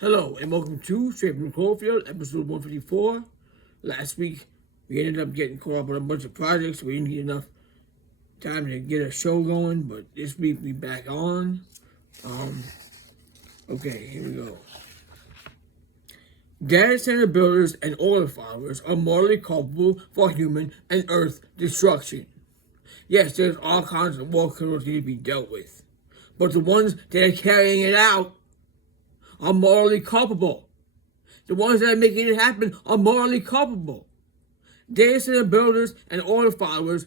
Hello and welcome to Straight from Cloverfield, episode 154. Last week, we ended up getting caught up on a bunch of projects, so we didn't get enough time to get a show going, but this week we back on. Okay, here we go. Data center builders and oil followers are morally culpable for human and earth destruction. Yes, there's all kinds of war criminals need to be dealt with, but the ones that are carrying it out are morally culpable. The ones that are making it happen are morally culpable. Data center builders and oil followers,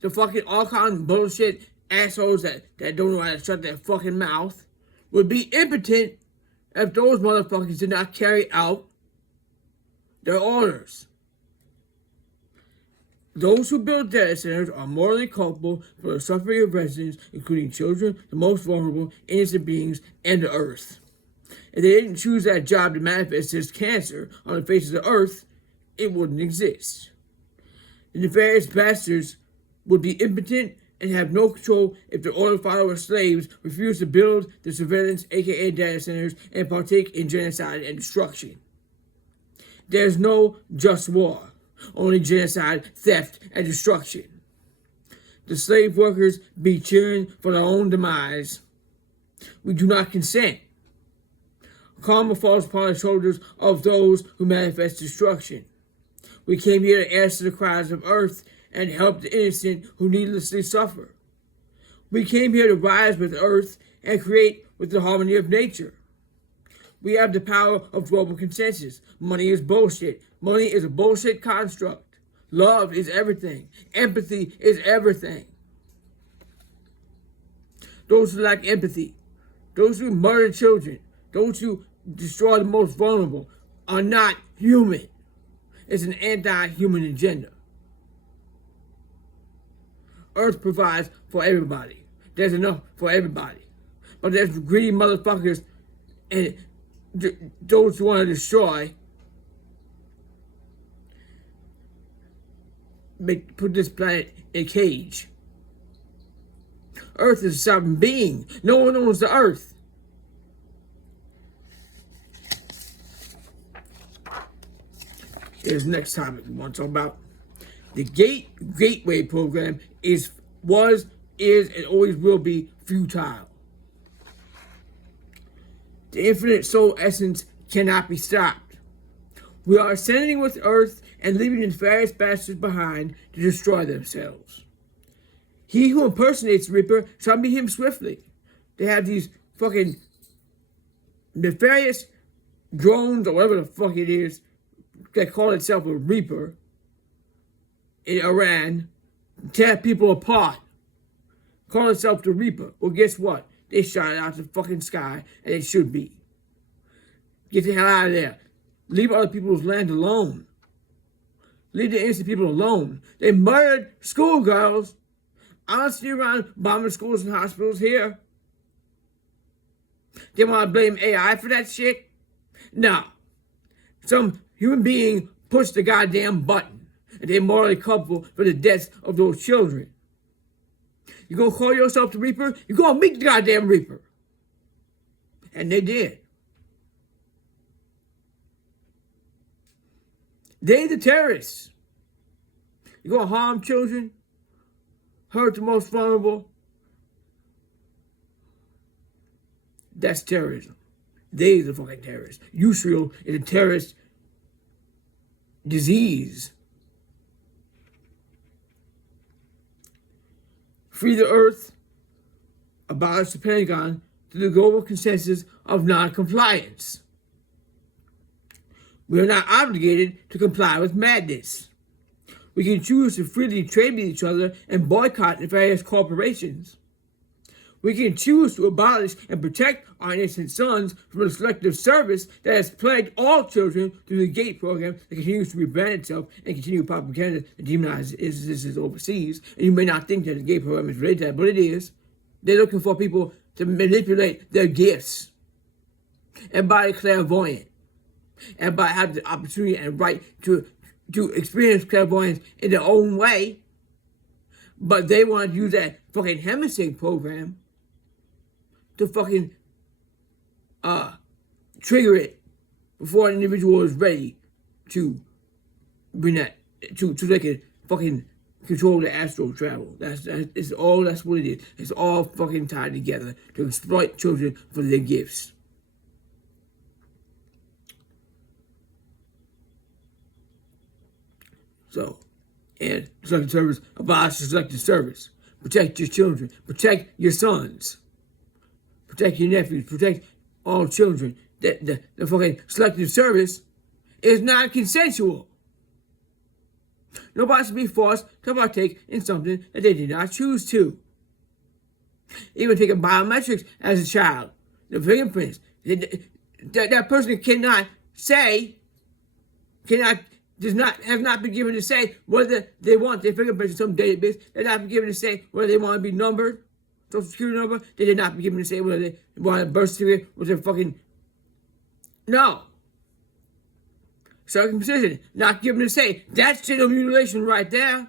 the fucking all kinds of bullshit assholes that don't know how to shut their fucking mouth, would be impotent if those motherfuckers did not carry out their orders. Those who build data centers are morally culpable for the suffering of residents, including children, the most vulnerable, innocent beings, and the earth. If they didn't choose that job to manifest this cancer on the face of the earth, it wouldn't exist. The nefarious bastards would be impotent and have no control if the oil follower slaves refuse to build the surveillance, aka data centers, and partake in genocide and destruction. There's no just war, only genocide, theft, and destruction. The slave workers be cheering for their own demise. We do not consent. Karma falls upon the shoulders of those who manifest destruction. We came here to answer the cries of earth and help the innocent who needlessly suffer. We came here to rise with earth and create with the harmony of nature. We have the power of global consensus. Money is bullshit. Money is a bullshit construct. Love is everything. Empathy is everything. Those who lack empathy, those who murder children, those who destroy the most vulnerable are not human. It's an anti-human agenda. Earth provides for everybody. There's enough for everybody. But there's greedy motherfuckers and those who want to destroy, put this planet in a cage. Earth is a sovereign being. No one owns the earth. Here's the next topic we want to talk about. The Gateway program was, and always will be futile. The infinite soul essence cannot be stopped. We are ascending with Earth and leaving the nefarious bastards behind to destroy themselves. He who impersonates the Reaper shall meet him swiftly. They have these fucking nefarious drones or whatever the fuck it is that call itself a Reaper in Iran, tear people apart, call itself the Reaper. Well, guess what? They shot it out the fucking sky, and it should be. Get the hell out of there. Leave other people's land alone. Leave the innocent people alone. They murdered schoolgirls. I don't see you around bombing schools and hospitals here. They want to blame AI for that shit? No. Some human being pushed the goddamn button, and they're morally culpable for the deaths of those children. You gonna call yourself the Reaper? You gonna meet the goddamn Reaper. And they did. They the terrorists. You gonna harm children? Hurt the most vulnerable? That's terrorism. They the fucking terrorists. Israel is a terrorist disease. Free the earth, abolish the Pentagon through the global consensus of non-compliance. We are not obligated to comply with madness. We can choose to freely trade with each other and boycott nefarious corporations. We can choose to abolish and protect our innocent sons from the selective service that has plagued all children through the GATE program that continues to rebrand itself and continue propaganda and demonize instances overseas. And you may not think that the GATE program is related to that, but it is. They're looking for people to manipulate their gifts. Everybody clairvoyant. Everybody have the opportunity and right to experience clairvoyance in their own way. But they want to use that fucking Hemisphere program to fucking trigger it before an individual is ready to bring that to they can fucking control the astral travel. That's what it is. It's all fucking tied together to exploit children for their gifts. So, and selective service, abolish selective service. Protect your children. Protect your sons. Protect your nephews. Protect all children. The fucking selective service is not consensual. Nobody should be forced to partake in something that they did not choose to. Even taking biometrics as a child, the fingerprints, that person has not been given to say whether they want their fingerprints in some database. They're not been given to say whether they want to be numbered, social security number. They did not be given to say whether they want a birth certificate with their fucking... No. Circumcision, not given to say. That's genital mutilation right there.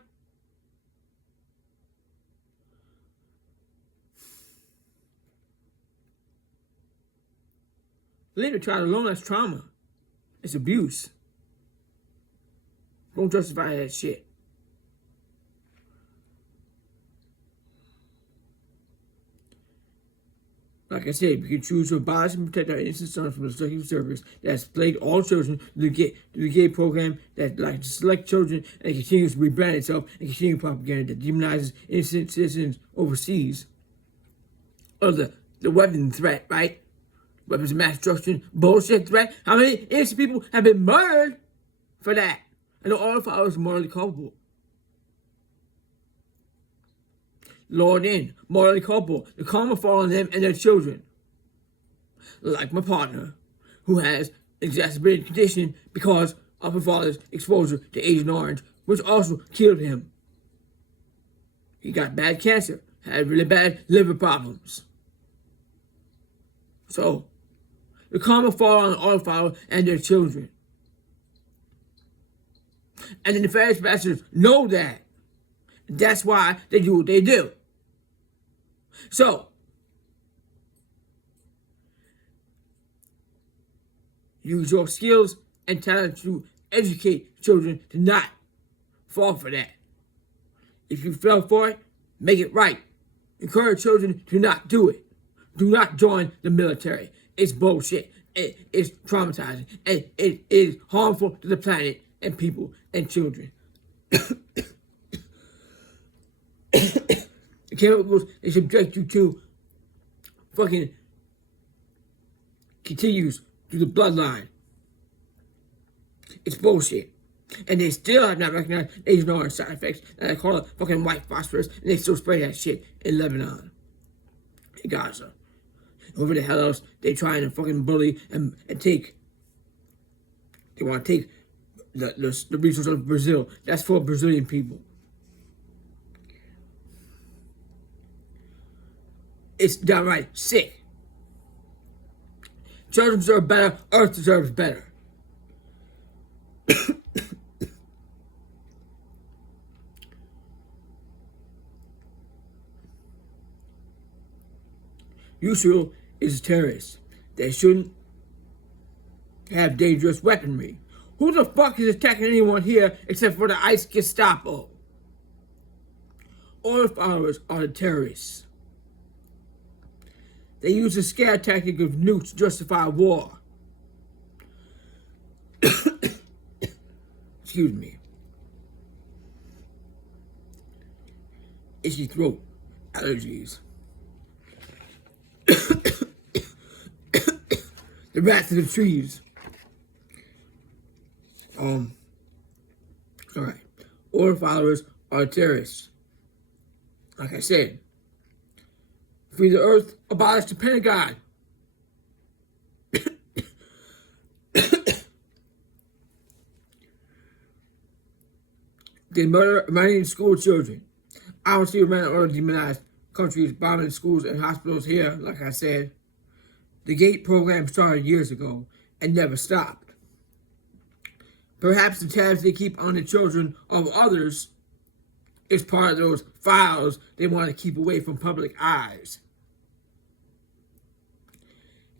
Leave a child alone, that's trauma. It's abuse. Don't justify that shit. Like I said, we can choose to abolish and protect our innocent sons from the selective service that has plagued all children through the gay program that like to select children and continues to rebrand itself and continue propaganda that demonizes innocent citizens overseas. Or the weapon threat, right? Weapons of mass destruction, bullshit threat. How many innocent people have been murdered for that? And all the followers are morally culpable. Lured in, morally culpable. The karma fall on them and their children. Like my partner, who has exacerbated condition because of her father's exposure to Agent Orange, which also killed him. He got bad cancer, had really bad liver problems. So, the karma fall on all the followers and their children. And the nefarious bastards know that. That's why they do what they do. So, use your skills and talent to educate children to not fall for that. If you fell for it, make it right. Encourage children to not do it. Do not join the military. It's bullshit. It is traumatizing. And it is harmful to the planet and people and children. The chemicals they subject you to fucking continues through the bloodline. It's bullshit. And they still have not recognized Agent Orange side effects. And they call it fucking white phosphorus. And they still spray that shit in Lebanon. In Gaza. Over the hell else they trying to fucking bully and take. They want to take the resources of Brazil. That's for Brazilian people. It's downright sick. Children deserve better. Earth deserves better. Israel is a terrorist. They shouldn't have dangerous weaponry. Who the fuck is attacking anyone here except for the ICE Gestapo? All the followers are the terrorists. They use the scare tactic of nukes to justify war. Excuse me. Itchy throat. Allergies. The rats in the trees. Alright. All the followers are terrorists. Like I said. Free the earth, abolish the Pentagon. They murder Iranian school children. I don't see Iran or demonized countries bombing schools and hospitals here, like I said. The GATE program started years ago and never stopped. Perhaps the tabs they keep on the children of others is part of those files they want to keep away from public eyes.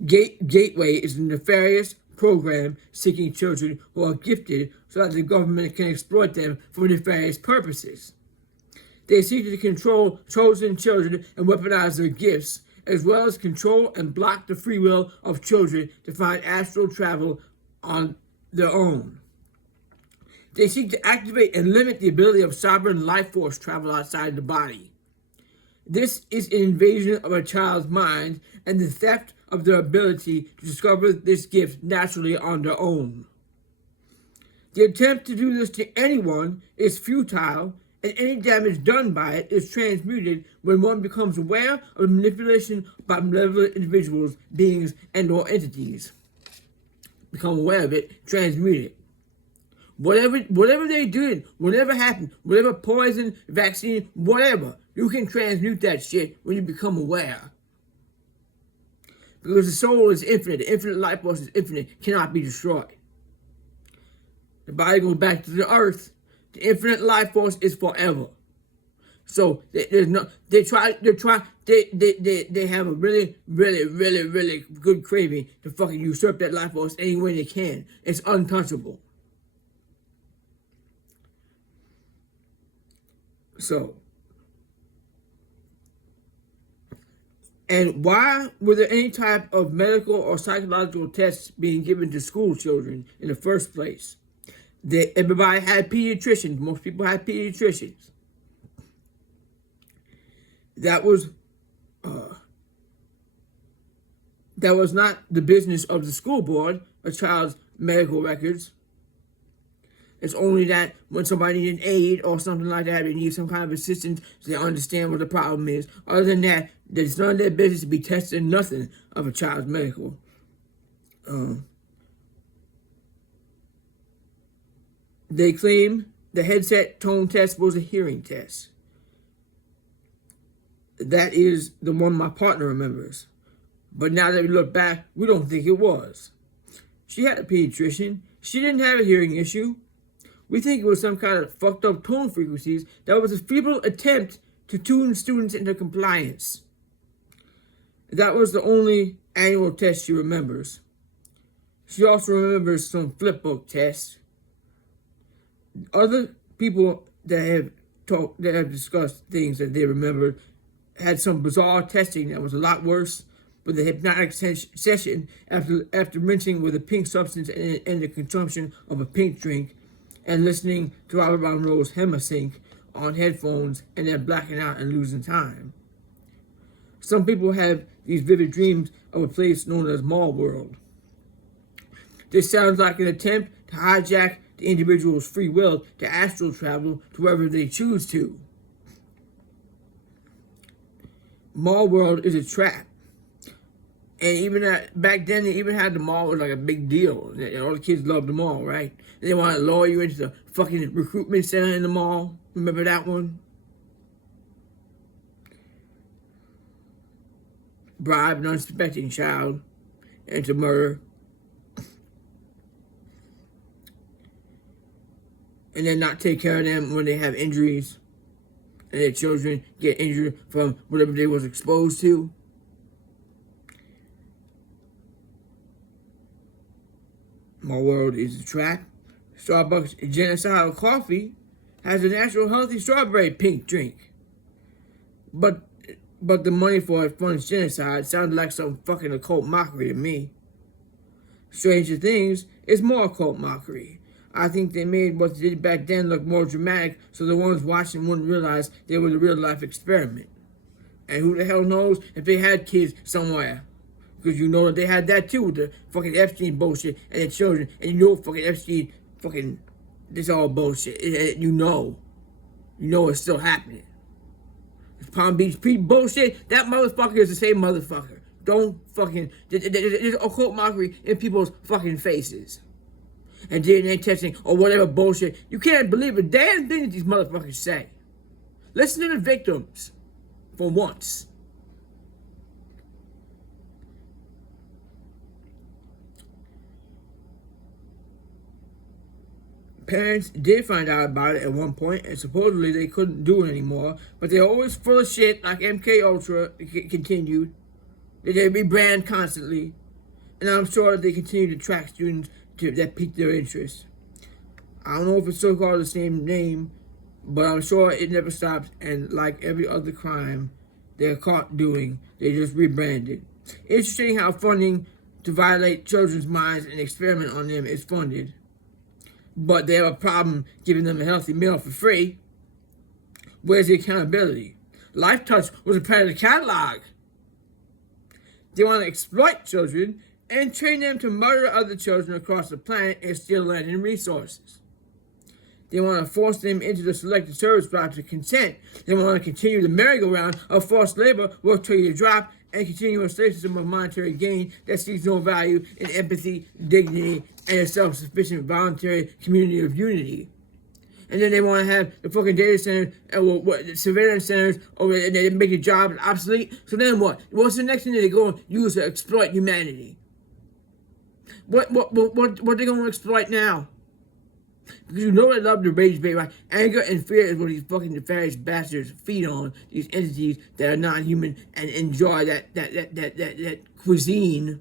Gateway is a nefarious program seeking children who are gifted so that the government can exploit them for nefarious purposes. They seek to control chosen children and weaponize their gifts, as well as control and block the free will of children to find astral travel on their own. They seek to activate and limit the ability of sovereign life force travel outside the body. This is an invasion of a child's mind and the theft of their ability to discover this gift naturally on their own. The attempt to do this to anyone is futile, and any damage done by it is transmuted when one becomes aware of the manipulation by malevolent individuals, beings, and or entities. Become aware of it, transmute it. Whatever they did, whatever happened, whatever poison, vaccine, whatever, you can transmute that shit when you become aware. Because the soul is infinite, the infinite life force is infinite, cannot be destroyed. The body goes back to the earth. The infinite life force is forever. So they have a really good craving to fucking usurp that life force any way they can. It's untouchable. So, and why were there any type of medical or psychological tests being given to school children in the first place? Everybody had pediatricians. Most people had pediatricians. That was not the business of the school board, a child's medical records. It's only that when somebody needs an aid or something like that, they need some kind of assistance so they understand what the problem is. Other than that, it's none of their business to be testing nothing of a child's medical. They claim the headset tone test was a hearing test. That is the one my partner remembers. But now that we look back, we don't think it was. She had a pediatrician. She didn't have a hearing issue. We think it was some kind of fucked up tone frequencies that was a feeble attempt to tune students into compliance. That was the only annual test she remembers. She also remembers some flip book tests. Other people that have discussed things that they remembered had some bizarre testing that was a lot worse, with the hypnotic session after rinsing with a pink substance and the consumption of a pink drink, and listening to Robert Monroe's Hemisync on headphones and then blacking out and losing time. Some people have these vivid dreams of a place known as Mall World. This sounds like an attempt to hijack the individual's free will to astral travel to wherever they choose to. Mall World is a trap. And even back then, they even had the mall was like a big deal. All the kids loved the mall, right? They want to lure you into the fucking recruitment center in the mall. Remember that one? Bribe an unsuspecting child into murder. And then not take care of them when they have injuries. And their children get injured from whatever they was exposed to. My world is a trap. Starbucks genocidal coffee has a natural healthy strawberry pink drink. But the money for it funds genocide sounded like some fucking occult mockery to me. Stranger Things is more occult mockery. I think they made what they did back then look more dramatic so the ones watching wouldn't realize they were a real life experiment. And who the hell knows if they had kids somewhere. Because you know that they had that too with the fucking Epstein bullshit and their children. And you know fucking Epstein, this all bullshit. You know it's still happening. This Palm Beach Pete bullshit, that motherfucker is the same motherfucker. Don't fucking, there's occult mockery in people's fucking faces. And DNA testing or whatever bullshit. You can't believe a damn thing that these motherfuckers say. Listen to the victims for once. Parents did find out about it at one point, and supposedly they couldn't do it anymore. But they're always full of shit, like MK Ultra continued. They rebrand constantly. and I'm sure that they continue to track students that pique their interest. I don't know if it's so called the same name, but I'm sure it never stops, and like every other crime they're caught doing, they just rebrand it. Interesting how funding to violate children's minds and experiment on them is funded, but they have a problem giving them a healthy meal for free. Where's the accountability? Life Touch was a part of the catalog. They want to exploit children and train them to murder other children across the planet and steal land and resources. They want to force them into the selected service jobs to consent. They want to continue the merry-go-round of forced labor, work till you drop, and continue a slave system of monetary gain that sees no value in empathy, dignity, and a self-sufficient voluntary community of unity. And then they want to have the fucking data centers and the surveillance centers over there, and they make the jobs obsolete. So then what? What's the next thing that they go and use to exploit humanity? What they going to exploit now? Because you know they love to rage bait, right? Anger and fear is what these fucking nefarious bastards feed on, these entities that are non-human and enjoy that cuisine.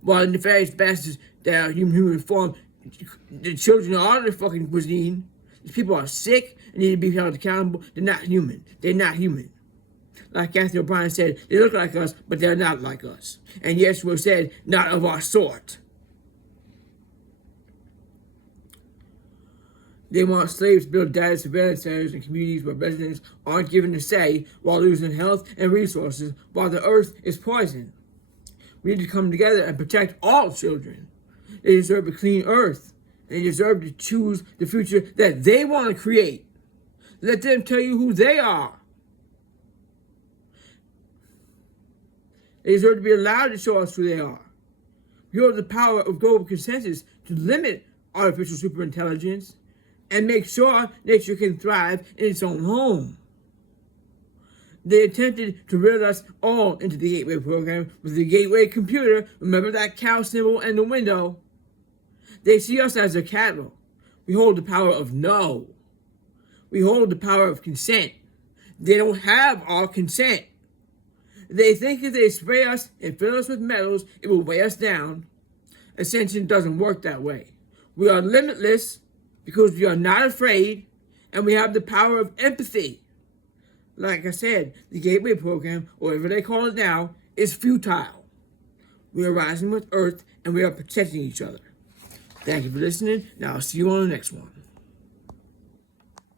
While the nefarious bastards that are human form, the children are the fucking cuisine. These people are sick and need to be held accountable. They're not human. They're not human. Like Anthony O'Brien said, they look like us, but they're not like us. And yes, we're said, not of our sort. They want slaves to build data surveillance centers in communities where residents aren't given a say while losing health and resources while the earth is poisoned. We need to come together and protect all children. They deserve a clean earth. They deserve to choose the future that they want to create. Let them tell you who they are. They deserve to be allowed to show us who they are. We hold the power of global consensus to limit artificial superintelligence and make sure nature can thrive in its own home. They attempted to reel us all into the Gateway program with the Gateway computer. Remember that cow symbol and the window? They see us as their cattle. We hold the power of no. We hold the power of consent. They don't have our consent. They think if they spray us and fill us with metals, it will weigh us down. Ascension doesn't work that way. We are limitless because we are not afraid, and we have the power of empathy. Like I said, the Gateway program, or whatever they call it now, is futile. We are rising with Earth, and we are protecting each other. Thank you for listening. Now I'll see you on the next one.